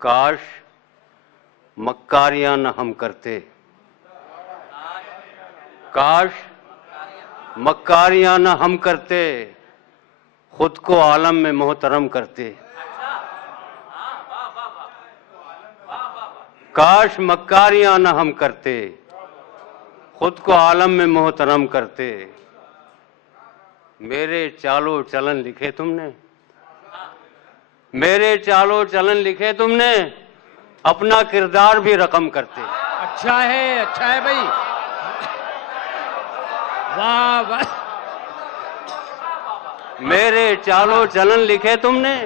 काश मक्कारियां न हम करते, काश मक्कारियां न हम करते, खुद को आलम में मोहतरम करते। काश मक्कारियां न हम करते, खुद को आलम में मोहतरम करते। मेरे चालो चलन लिखे तुमने, मेरे चालो चलन लिखे तुमने, अपना किरदार भी रकम करते। अच्छा है भाई, वाह वाह। मेरे चालो चलन लिखे तुमने,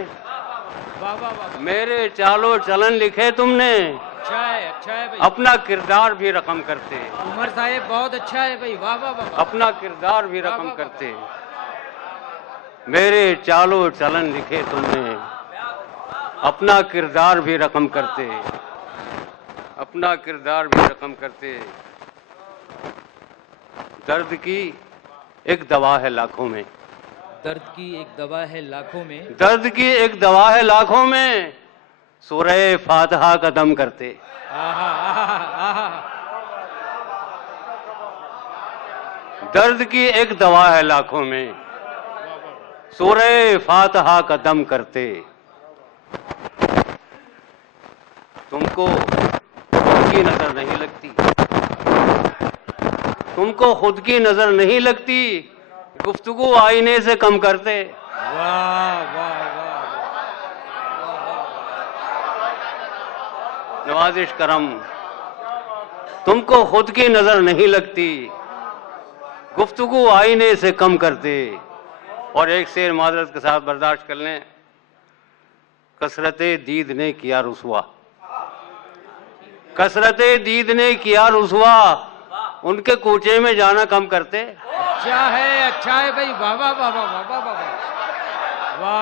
वाह वाह वाह। मेरे चालो चलन लिखे तुमने, अच्छा है भाई, अपना किरदार भी रकम करते। उमर साहेब बहुत अच्छा है भाई, वाह वाह वाह। अपना किरदार भी रकम करते। मेरे चालो चलन लिखे तुमने, अपना किरदार भी रकम करते, अपना किरदार भी रकम करते। दर्द की एक दवा है लाखों में, दर्द की एक दवा है लाखों में, दर्द की एक दवा है लाखों में, सूरह फातिहा का दम करते। दर्द की एक दवा है लाखों में, सूरह फातिहा का दम करते। तुमको खुद की नजर नहीं लगती, तुमको खुद की नजर नहीं लगती, गुफ्तगू आईने से कम करते। वाह वाह वाह। नवाजिश करम, तुमको खुद की नजर नहीं लगती, गुफ्तगू आईने से कम करते। और एक शेर माजरत के साथ बर्दाश्त कर लें। कसरते दीद ने किया रुसवा, कसरते दीद ने किया रुसवा, उनके कूचे में जाना कम करते। अच्छा है भाई, वाह वाह वाह वाह वाह वाह वाह।